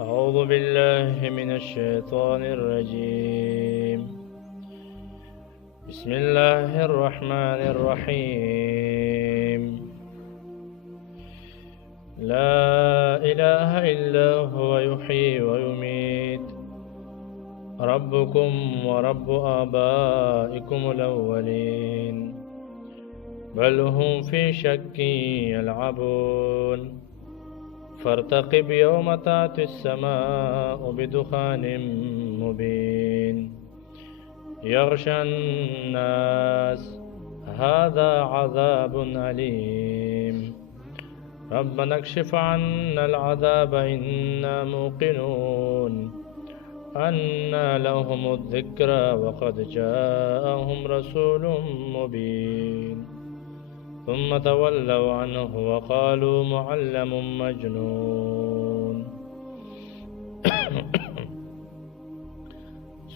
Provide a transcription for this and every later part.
أعوذ بالله من الشيطان الرجيم. بسم الله الرحمن الرحيم. لا إله إلا هو يحيي ويميت ربكم ورب آبائكم الأولين بل هم في شك يلعبون فارتقب يوم تأتي السماء بدخان مبين يغشى الناس هذا عذاب أليم ربنا اكشف عنا العذاب إنا موقنون أنى لهم الذكرى وقد جاءهم رسول مبين ثم تولوا عنه وقالوا معلم مجنون.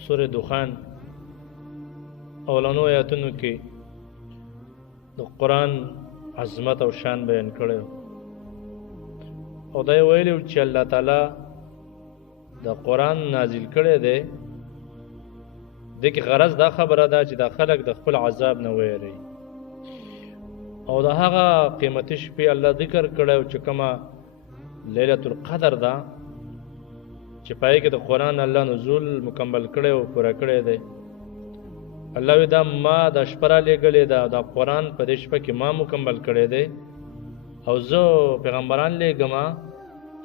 سورة دخان اولانو آیاتونو کې د قرآن عظمت او شان بیان کړی او دا ویلو چې الله تعالی د قرآن نازل کړی دی د کې غرض دا خبره ده چې د خلک د خپل عذاب نه ویری او د هغه قیمتي شپې الله ذکر کړی چې کومه لیلۃ القدر ده چې پای کې د قرآن الله نزول مکمل کړی او پوره کړی دی. الله وی دا ما د شپه را لېږلې ده د قرآن په دې شپه کې ما مکمل کړی دی او زه پیغمبران لېږم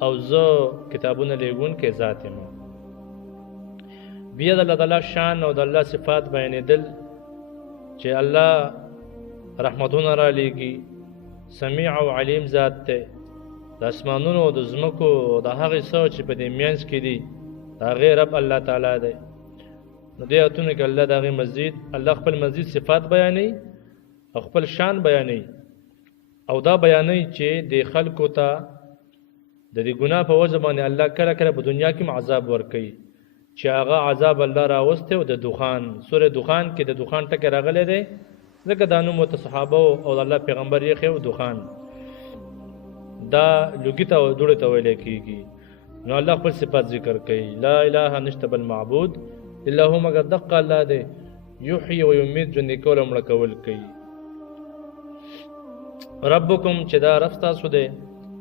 او زه کتابونه لېږونکی ذات یم. بیا د الله تعالی شان او د الله صفات بیانېدل چې الله رحمتونه را لېږي، سمیع او علیم ذات دی، د اسمانونو او د ځمکو د هغې څه چې په دې منځ کې دي د هغې رب الله تعالی دی. نو دې آیتونو کې الله د هغې مزید الله خپل مزید صفات بیانوي او خپل شان بیانوي او دا بیانوي چې د خلکو ته د دې ګناه په وجه باندې الله کله کله په دنیا کې عذاب ورکوي چې هغه عذاب الله راوستی او د دخان سورې دخان کې د دخان ټکی راغلی دی ځکه دا نوم ورته صحابه او د الله پیغمبر یې ښیو دخان دا لوګي ته او دوړې ته ویلی کېږي. نو الله خپل صفات ذکر کوي لا اله نشته بل معبود الا هو مگر دقه الله دی یحیی و یمیت ژوندي کول او مړه کول کوي. ربکم چې دا رب ستاسو دی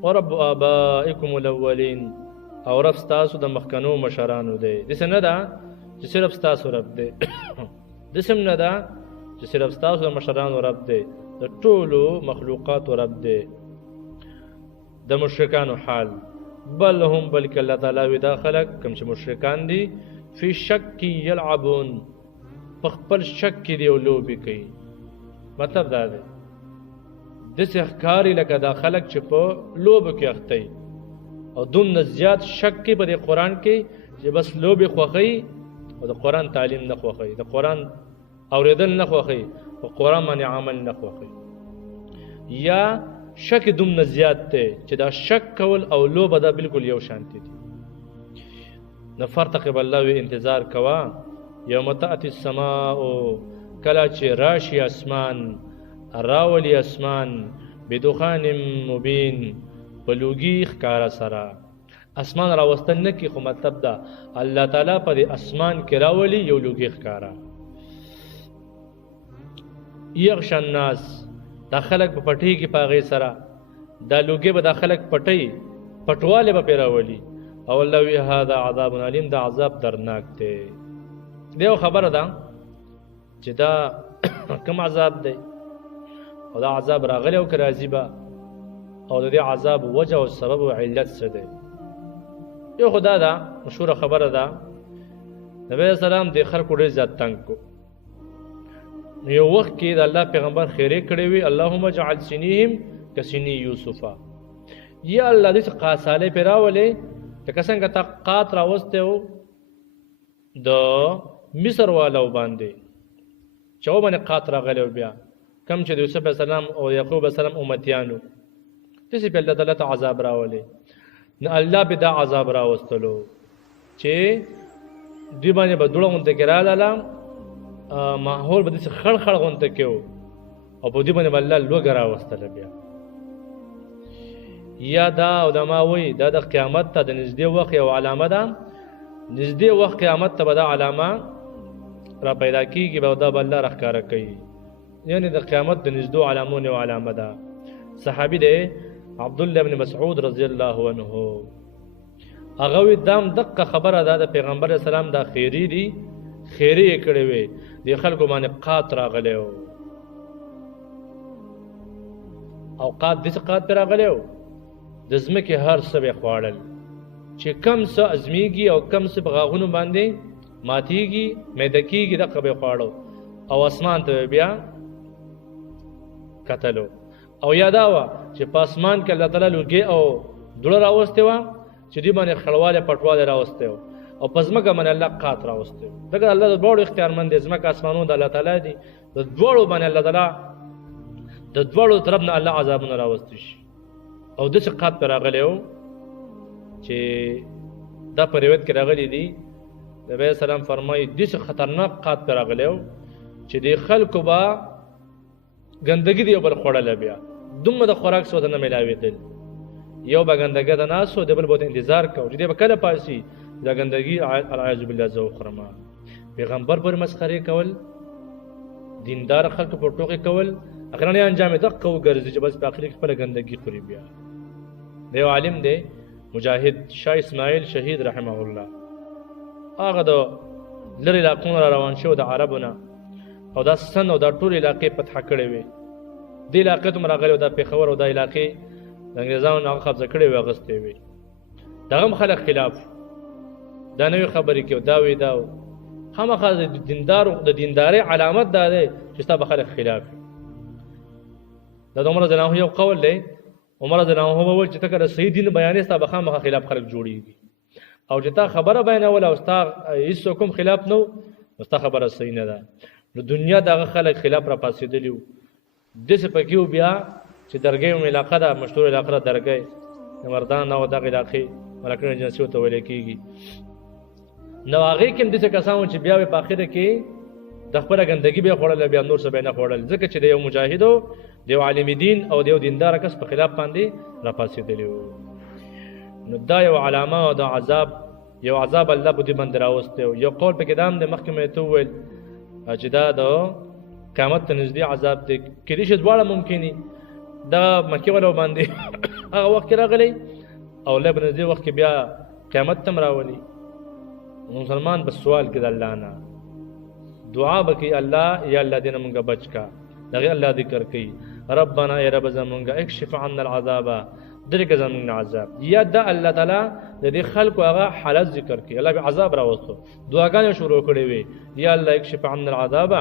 او رب آبائکم الاولین او رب ستاسو د مخکنو مشرانو دی. داسې نه ده چې صرف ستاسو رب دی داسې هم نه ده چې صرف ستاسو د مشرانو رب دی، د ټولو مخلوقاتو رب دی. د مشرکانو حال بل هم بلکې الله تعالی وی دا خلک کوم چې مشرکان دي فی شک یلعبون په خپل شک کې دی او لوبې کوي. مطلب دا دی داسې ښکاري لکه دا خلک چې په لوبو کې اخته او دومره زیات شک کې په دې قرآن کې چې بس لوبې خوښوي او د قرآن تعلیم نه خوښوي، د قرآن اوریدل نه خوښوي، په قرآن باندې عمل نه خوښوي. یا شک دومره زیات دی چې دا شک کول او لوبه دا بالکل یو شانتي دي. نو فرتقب الله وی انتظار کوا یوم تأتی السماء کله چې راشي اسمان راولی اسمان بدخان مبین په لوګي ښکاره سره. اسمان راوستل نه کې خو مطلب ده الله تعالی په دې اسمان کې راولي یو لوګي ښکاره. یغشى الناس دا خلق په پټي کې پاغې سره دا لوګي به دا خلق پټي پټواله به پیراولي او الله وی هذا عذاب علیم دا عذاب درناک دی. دیو خبره ده چې دا کوم عذاب دی او دا عذاب راغلی او که راځي به او د دې عذاب وجه او سبب او علت څه دی. یو خدا ده مشهوره خبره ده نبی اسلام د خلکو ډېر زیات تنګ کو. یو وخت کې د الله پیغمبر خیرې کړې وي اللهم اجعل سنیهم کسنی یوسف یا الله دې قاصاله پیراولې لکه څنګه تا قات راوسته و د مصر والو باندې چاو باندې قات راغلی بیا کم چې د یوسف السلام او یعقوب السلام امتیانو داسې په الله تعالی ته عذاب راولې نو الله به دا عذاب راوستلو چې دوی باندې به دوړه غونډه کې رالاله ماحول به داسې خړ خړ غونډه کې و او په دوی باندې به الله لوږه راوستله. بیا یا دا علما وایي دا د قیامت ته د نږدې وخت یو علامه ده نږدې وخت قیامت ته به دا علامه را پیدا کېږي به دا به الله راښکاره کوي یعنې د قیامت د نږدو علامو یو علامه ده صحابي دی عبدالله بن مسعود رضی الله عنه هغه وی دام دقه خبره ده د پیغمبر اسلام دا خیری دی خیری یې کړی وی د خلکو باندې قات راغلی و او قات داسې قات پرې راغلی و د ځمکې هر څه به یې خوړل چې کم څه ازمیږي او کم څه په غاغونو باندې ماتیږي میده کېږي دقه به یې خواړو او اسمان ته بیا کتلو او یا دا وه چې په اسمان کې الله تعالی لوګې او دوړه راوستې وه چې دوی باندې خړوالی پټوالی راوستی و او په ځمکه باندې الله قات راوستی و ځکه الله د دواړو اختیارمند دی ځمکه اسمانونه د الله تعالی دي د دواړو باندې الله تعالی د دواړو طرف نه الله عذابونه راوستی شي او داسې قات پرې راغلی و چې دا په روایت کې راغلی دي نبی اسلام فرمایي داسې خطرناک قات پرې راغلی و چې د خلکو به ګندګي دی یو بل خوړله بیا دومره د خوراک څه ورته نه میلاوېدل یو به ګندګه د ناست و د بل به انتظار کوو چې دی به کله پاسي دا ګندګي العیاذ بالله زه وخورم پیغمبر پورې مسخرې کول دیندار خلکو پر ټوکې کول اخرنی انجام یې دقه وګرځي چې بس په اخر کې خپله ګندګي خوري بیا د یو عالم دی مجاهد شاه اسماعیل شهید رحمه الله هغه د لرې علاقو نه را روان شو د عربو نه او دا سن او دا ټول علاقې فتح کړې وې دې علاقې ته هم راغلی و دا پېښور او دا علاقې د انګریزانو نه هغه قبضه کړې وې اخیستې وې د هغه هم خلک خلاف دا نوې خبرې کوي دا وې دا خامخا د دیندارۍ علامت دا دی چې ستا به خلک خلاف دا د عمر رضی الله عنه یو قول دی عمر رضی الله عنه وویل چې ته که د صحیح دین بیانې ستا به خامخا خلاف خلک جوړېږي او چې تا خبره بیانوله او ستا هېڅوک هم خلاف نه و نو ستا خبره صحیح نه ده نو دنیا دغه خلک خلاف را پاسېدلي وو داسې پکې و بیا چې درګۍ هم علاقه ده مشهور علاقه ده درګۍ د مردان او دغه علاقې ملکن ایجنسي ورته ویلی کېږي نو هغې کې هم داسې کسان وو چې بیا به په اخره کې د خپله ګندګي به یې خوړله بیا نور څه به یې نه خوړل ځکه چې د یو مجاهد و د یو عالم دین او د یو دینداره کس په خلاف باندې را پاسېدلي وو نو دا یو علامه او د عذاب یو عذاب الله په دې باندې راوستی و یو قول پکې دا هم د مخکې مې ته وویل چې دا د قیامت ته نږدې عذاب دی کېدای شي دواړه ممکني دا مکې والا باندې هغه وخت کې راغلی او الله په نږدې وخت کې بیا قیامت ته هم راولي مسلمان به سوال کوي د الله نه دعا به کوي الله یا الله دې نه مونږ بچ کا دغه الله ذکر کوي ربنا ای رب زمونږ اکشف عنا العذاب درګه زمونږ عذاب یا دا الله تعالی د دې خلکو هغه حالت ذکر کوي الله به عذاب راوستو دعاګانې شروع کړې وي یا الله اکشف عنا العذاب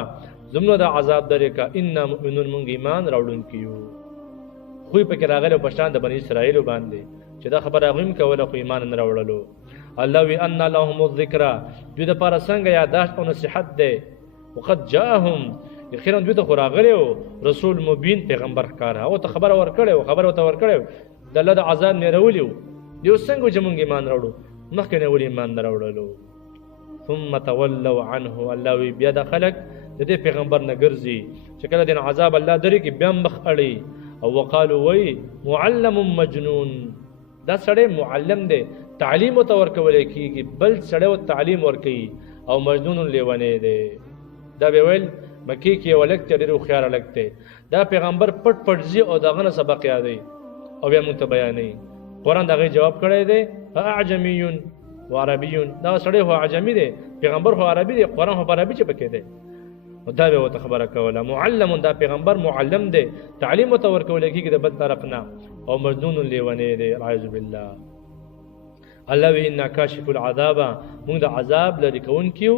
زمونږ د عذاب درې کا ان مؤمنون مونږ ایمان راوړونکي یو خو په کې راغلی په شان د بنی اسرائیل باندې چې دا خبره هغوی هم کوله خو ایمان نه راوړلو الله وی ان لهم الذکر دوی دپاره څنګه یاداشت او نصیحت دی وقد جاءهم یقینا دوی ته خو راغلی و رسول مبین پیغمبر ښکاره هغو ته خبره ورکړې و خبره ورته ورکړې و د الله د عذاب نه راولي و دیو څنګه چې مونږ ایمان راوړو مخکې نه ولې ایمان نه راوړلو ثم تولوا عنه الله وی بیا دا خلک د دې پیغمبر نه ګرځي چې کله د عذاب الله درې کې بیا مخ اړي او وقالو وی معلم مجنون دا سړی معلم دی تعلیم ورته ورکولی کېږي بل سړی ورته تعلیم ورکوي او مجنون لیونی دی دا به ویل مکې کې یو هلک دی ډېر هوښیار هلک دی دا پیغمبر پټ پټ ځي او د هغه نه سبق یادوي او بیا موږ ته بیانوي قرآن د هغې جواب کړی دی اعجمیون و عربیون دا سړی خو عجمي دی پیغمبر خو عربي دی قرآن خو په عربي چې پکې دی دا به ورته خبره کوله معلم دا پیغمبر معلم دی تعلیم ورته ورکولی کېږي د بل طرف نه او مجنون لیونی دی العیاذ بالله الله وی انا کاشف العذاب موږ د عذاب لرې کوونکي یو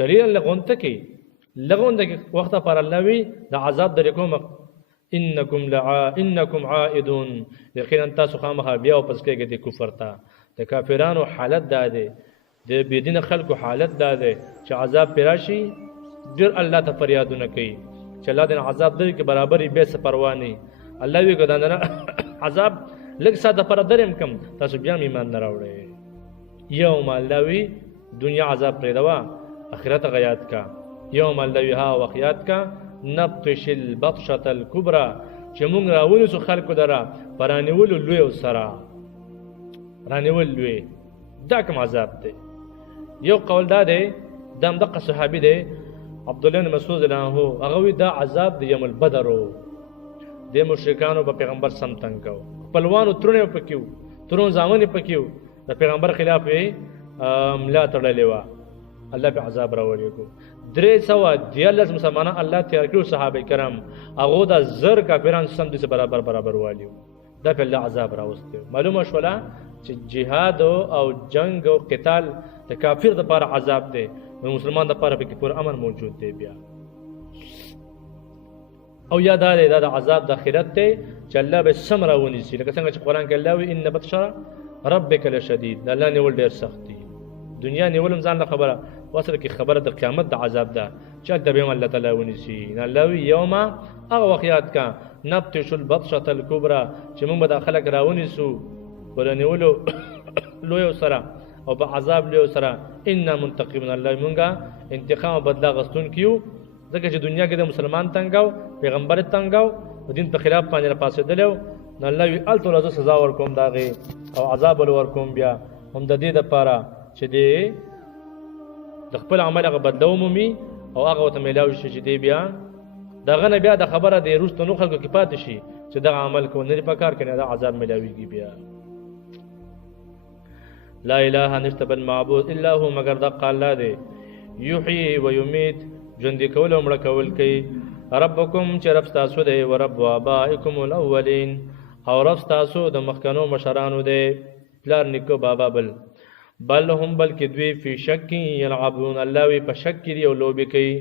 قلیلا لغونته کې لغونته کې وخته پر الله وی د عذاب لرې کوم انکم عائدون یقینا تاسو خامخا بیا واپس کېږئ د کفر ته د کافرانو حالت دا دی د بېدینه خلکو حالت دا دی چې عذاب پرې راشي ډېر الله ته فریادونه کوي چې الله دې عذاب درې کې برابر یې بیا څه پروا نه الله وی که دا عذاب لږ ساعت دپاره دریم کم تاسو بیا هم ایمان نه راوړئ یوم الله وی دنیا عذاب پرېږدوه آخرت هغه یاد کا یوم الله وی ها وخت یاد کا نبطش البطشة الکبرى چې موږ راونیسو خلکو لره پرانیولو لوی او سره رانیول لوی دا کوم عذاب دی یو قول دا دی دم دغه صحابي دی عبد الله بن مسعود رضی الله عنه هغه وی دا عذاب دی یوم البدر د مشرکانو په پیغمبر سم تنګ کو پهلوانو ترونه پکیو ترون ځامن پکیو د پیغمبر خلاف ملا تړلې وا الله په عذاب راوړي کو 314 مسلمانان الله تیار کړو صحابه کرام هغه د زر کافرانو سم دي برابر والیو دا په الله عذاب راوسته معلومه شولا چې جهاد او جنگ او قتال د کافر د لپاره عذاب دی او مسلمان د لپاره په کې پور امن موجود دی بیا او یاد لري دا د عذاب د اخرت ته چې الله به سمرا ونیسي لکه څنګه چې قران کې الله وی ان بطش ربک لشدید الله نیول ډیر سخت دی دنیا نیولم ځان له خبره واسره کې خبره د قیامت د عذاب ده چې د به الله تعالی ونیسي الله وی یوم هغه وخت کا نبتش البطشه الكبرى چې موږ به د خلک راونیسو ولنیولو لوی سره او په عذاب لوی سره ان منتقمون الله مونږه انتقام بدلا غستون کیو ځکه چې دنیا کې د مسلمان تنګاو پیغمبر تنګاو او دین په خلاف باندې را پاسې دلو نو الله وی ال تو سزا ورکوم داغه او عذاب ورکوم بیا هم د دې لپاره چې دې د خپل عمل هغه بدلو مومي او هغه ته ملاوي شي چې دې بیا دغه نه بیا د خبره د روز ته نو خلکو کې پاتې شي چې دا عمل کو نه په کار کې دا عذاب ملاويږي بیا لا اله نشته بل معبود الا هو مگر د الله دی یحیی و یمیت ژوند کول او مړ کول کوي ربکم چې رب تاسو دی او رب ابائکم الاولین او رب تاسو د مخکنو مشرانو دی پلار نیکو بابا بل هم بلکې دوی فی شک یلعبون الله وی په شک دی او لوبي کوي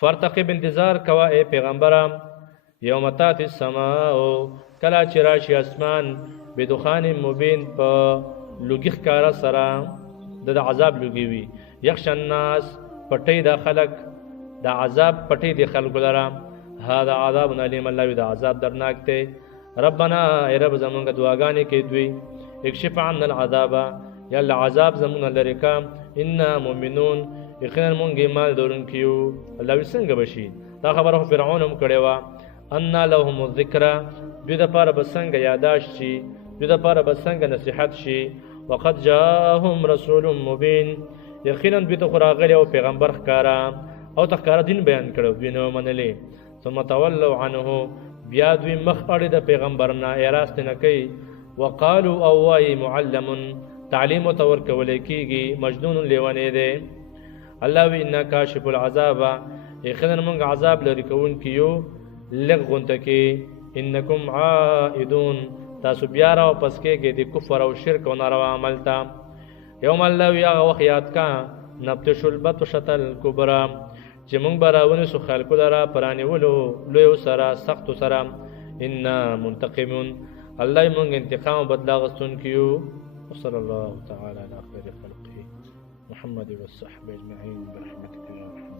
فرتقب انتظار کوا اے پیغمبرام یوم تات السماء کلا چې راشي اسمان بدخان مبین په لوګیخ کارا سره د عذاب لوګي وي یخش الناس پټي د خلق د عذاب پټي د خلق لرا هذا عذاب علیم الله د عذاب درناک ته ربنا ای رب زمونږ دعاګانې کې دوی اکشف عنا العذاب یا العذاب زمونږ لری کا ان مؤمنون یقینا مونږ ایمان دورن کیو الله وسنګ بشي دا خبره فرعون هم کړي وا ان لهم الذکر دوی د پاره بسنګ یاداش شي دوی د پاره بسنګ نصيحت شي وقد جاءهم رسول مبين یقینا دوی ته راغلی او پیغمبر ښکارا او تخکارا دین بیان کړو دوی نو منلې ثم تولوا عنه بیا دوی مخ اړې د پیغمبرنا اراست نه کوي وقالوا او واي معلم تعلیم تور کولې کیږي مجنون لیوانې ده الله وی ان کاشف العذاب یقینا موږ عذاب لري کون کیو لغون تکي انکم عائدون تاسو بیا را پس کې د کفر او شرک او ناروا عمل تا یوم الله یا وخیات کا نبتش البطشه الكبرى چې موږ براونه سو خلکو لرا پرانی ولو لوی سره سخت سره ان منتقمون الله موږ انتقام بدلا غستون کیو وصلى الله تعالى على خير خلقه محمد والصحب اجمعين برحمتك يا رحمن